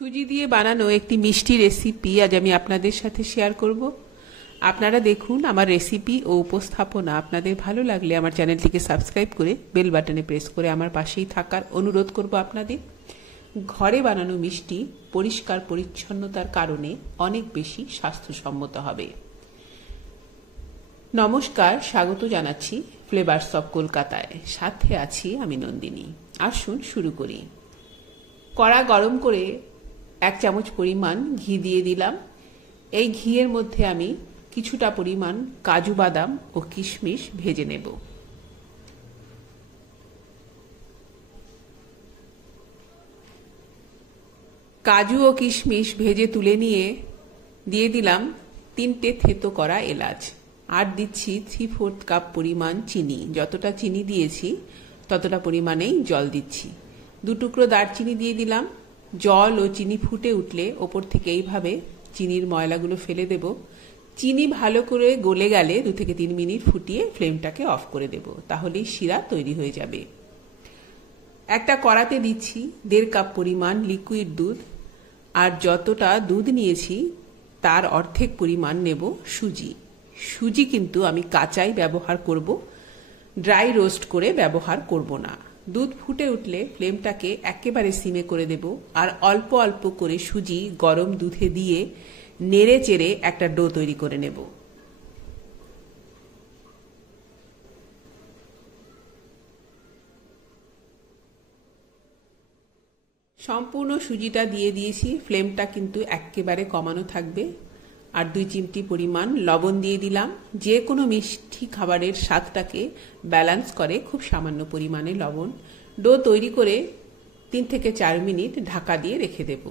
সুজি দিয়ে বানানো একটি মিষ্টি রেসিপি আজ আমি আপনাদের সাথে শেয়ার করব। আপনারা দেখুন আমার রেসিপি ও উপস্থাপনা আপনাদের ভালো লাগলে আমার চ্যানেলটিকে সাবস্ক্রাইব করে বেল বাটনে প্রেস করে আমার পাশেই থাকার অনুরোধ করব আপনাদের। ঘরে বানানো মিষ্টি পরিষ্কার পরিচ্ছন্নতার কারণে অনেক বেশি স্বাস্থ্যসম্মত হবে। নমস্কার, স্বাগত জানাচ্ছি ফ্লেভারস অফ কলকাতায়। সাথে আছি আমি নন্দিনী। আসুন শুরু করি। কড়া গরম করে 1 চামচ পরিমাণ ঘি দিয়ে দিলাম। এই ঘিয়ের মধ্যে আমি কিছুটা পরিমাণ কাজু বাদাম ও কিশমিশ ভেজে নেব। কাজু ও কিশমিশ ভেজে তুলে নিয়ে দিয়ে দিলাম 3টে থেতো করা এলাচ। আর দিচ্ছি 3/4 কাপ পরিমাণ চিনি। যতটা চিনি দিয়েছি ততটা পরিমাণেই জল দিচ্ছি। 2 টুকরো দারচিনি দিয়ে দিলাম। জল ও চিনি ফুটে উঠলে ওপর থেকে এইভাবে চিনির ময়লাগুলো ফেলে দেব। চিনি ভালো করে গলে গেলে 2 থেকে 3 মিনিট ফুটিয়ে ফ্লেমটাকে অফ করে দেব। তাহলেই শিরা তৈরি হয়ে যাবে। একটা কড়াতে দিচ্ছি 1.5 কাপ পরিমাণ লিকুইড দুধ। আর যতটা দুধ নিয়েছি তার অর্ধেক পরিমাণ নেব সুজি। সুজি কিন্তু আমি কাঁচাই ব্যবহার করব, ড্রাই রোস্ট করে ব্যবহার করব না। দুধ ফুটে উঠলে ফ্লেমটাকে একেবারে সিমে করে দেব। আর অল্প অল্প করে সুজি গরম দুধে দিয়ে নেড়ে চেড়ে একটা ডো তৈরি করে নেব। সম্পূর্ণ সুজিটা দিয়ে দিয়েছি। ফ্লেমটা কিন্তু একেবারে কমানো থাকবে। আর 2 চিমটি পরিমাণ লবণ দিয়ে দিলাম। যে কোনো মিষ্টি খাবারের স্বাদটাকে ব্যালেন্স করে খুব সামান্য পরিমাণে লবণ। ডো তৈরি করে 3 থেকে 4 মিনিট ঢাকা দিয়ে রেখে দেব।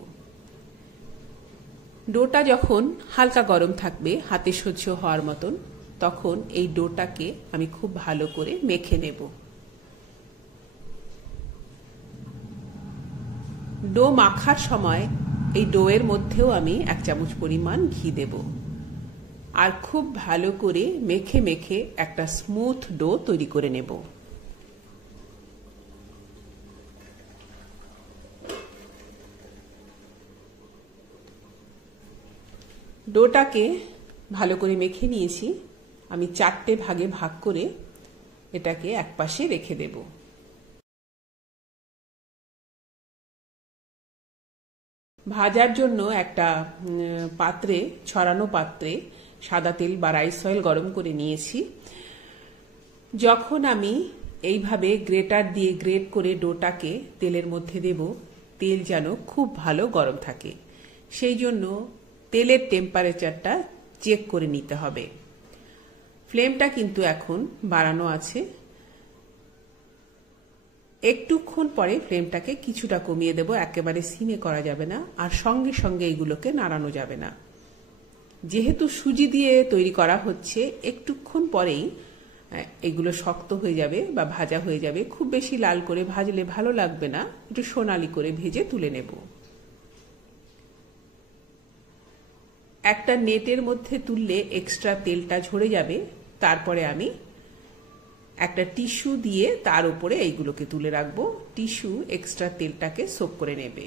ডোটা যখন হালকা গরম থাকবে, হাতে সহ্য হওয়ার মতন, তখন এই ডোটাকে আমি খুব ভালো করে মেখে নেব। ডো মাখার সময় এই ডোয়ের মধ্যেও আমি 1 চামচ পরিমাণ ঘি দেব। আর খুব ভালো করে মেখে মেখে একটা স্মুথ ডো তৈরি করে নেব। ডোটাকে ভালো করে মেখে নিয়েছি। আমি 4টে ভাগে ভাগ করে এটাকে একপাশে রেখে দেব। ভাজার জন্য একটা পাত্রে, ছড়ানো পাত্রে সাদা তেল বা রাইস অয়েল গরম করে নিয়েছি। যখন আমি এইভাবে গ্রেটার দিয়ে গ্রেট করে ডোটাকে তেলের মধ্যে দেব, তেল যেন খুব ভালো গরম থাকে। সেই জন্য তেলের টেম্পারেচারটা চেক করে নিতে হবে। ফ্লেমটা কিন্তু এখন বাড়ানো আছে। একটুক্ষণ পরে ফ্লেমটাকে কিছুটা কমিয়ে দেব। একেবারে সিমে করা যাবে না, আর সঙ্গে সঙ্গে এইগুলোকে নাড়ানো যাবে না। যেহেতু সুজি দিয়ে তৈরি করা হচ্ছে, একটুক্ষণ পরেই এগুলো শক্ত হয়ে যাবে বা ভাজা হয়ে যাবে। খুব বেশি লাল করে ভাজলে ভালো লাগবে না, একটু সোনালি করে ভেজে তুলে নেব। একটা নেটের মধ্যে তুললে এক্সট্রা তেলটা ঝরে যাবে। তারপরে আমি একটা টিস্যু দিয়ে তার উপরে এইগুলোকে তুলে রাখবো। টিস্যু এক্সট্রা তেলটাকে সোক করে নেবে।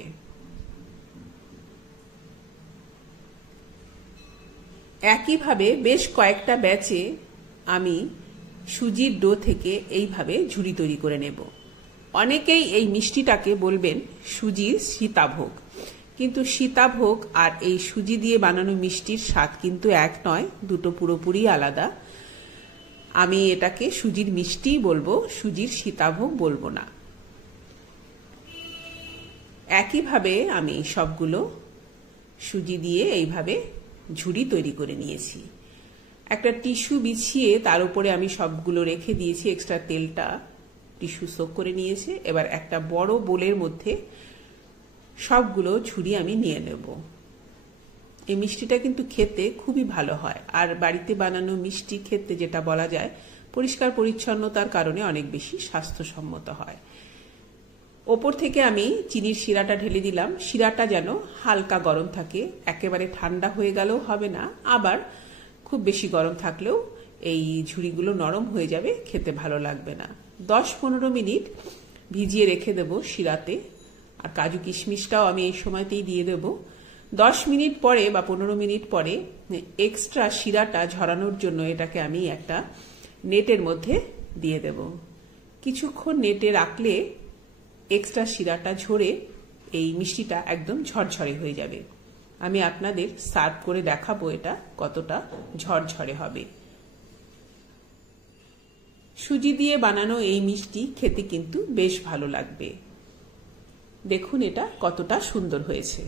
একইভাবে বেশ কয়েকটা ব্যাচে আমি সুজির ডো থেকে এইভাবে ঝুড়ি তৈরি করে নেব। অনেকেই এই মিষ্টিটাকে বলবেন সুজির সীতাভোগ, কিন্তু সীতাভোগ আর এই সুজি দিয়ে বানানো মিষ্টির স্বাদ কিন্তু এক নয়, দুটো পুরোপুরি আলাদা। আমি এটাকে সুজির মিষ্টি বলবো, সুজির সীতাভোগ বলবো না। একইভাবে আমি সবগুলো সুজি দিয়ে এইভাবে ঝুড়ি তৈরি করে নিয়েছি। একটা টিস্যু বিছিয়ে তার উপরে আমি সবগুলো রেখে দিয়েছি। এক্সট্রা তেলটা টিস্যু সোক করে নিয়েছে। এবার একটা বড় বোলের মধ্যে সবগুলো ঝুড়ি আমি নিয়ে নেব। এই মিষ্টিটা কিন্তু খেতে খুবই ভালো হয়। আর বাড়িতে বানানো মিষ্টি খেতে যেটা বলা যায় পরিষ্কার পরিচ্ছন্নতার কারণে অনেক বেশি স্বাস্থ্যসম্মত হয়। ওপর থেকে আমি চিনির শিরাটা ঢেলে দিলাম। শিরাটা যেন হালকা গরম থাকে, একেবারে ঠান্ডা হয়ে গেলেও হবে না, আবার খুব বেশি গরম থাকলেও এই ঝুড়িগুলো নরম হয়ে যাবে, খেতে ভালো লাগবে না। 10-15 মিনিট ভিজিয়ে রেখে দেব শিরাতে। আর কাজু কিশমিশটাও আমি এই সময়তেই দিয়ে দেব। 10 মিনিট পরে বা 15 মিনিট পরে এক্সট্রা শিরাটা ঝরানোর জন্য এটাকে আমি একটা নেটের মধ্যে দিয়ে দেব। কিছুক্ষণ নেটে রাখলে এক্সট্রা শিরাটা ঝরে এই মিষ্টিটা একদম ঝরঝরে হয়ে যাবে। আমি আপনাদের সার্ভ করে দেখাবো এটা কতটা ঝরঝরে হবে। সুজি দিয়ে বানানো এই মিষ্টি খেতে কিন্তু বেশ ভালো লাগবে। দেখুন এটা কতটা সুন্দর হয়েছে,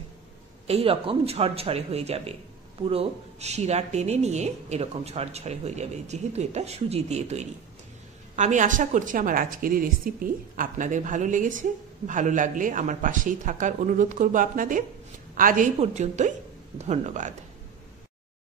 এই রকম ঝরঝরে হয়ে যাবে, পুরো শিরা টেনে নিয়ে এরকম ঝরঝরে হয়ে যাবে, যেহেতু এটা সুজি দিয়ে তৈরি। আমি আশা করছি আমার আজকের এই রেসিপি আপনাদের ভালো লেগেছে। ভালো লাগলে আমার পাশেই থাকার অনুরোধ করব আপনাদের। আজ এই পর্যন্তই, ধন্যবাদ।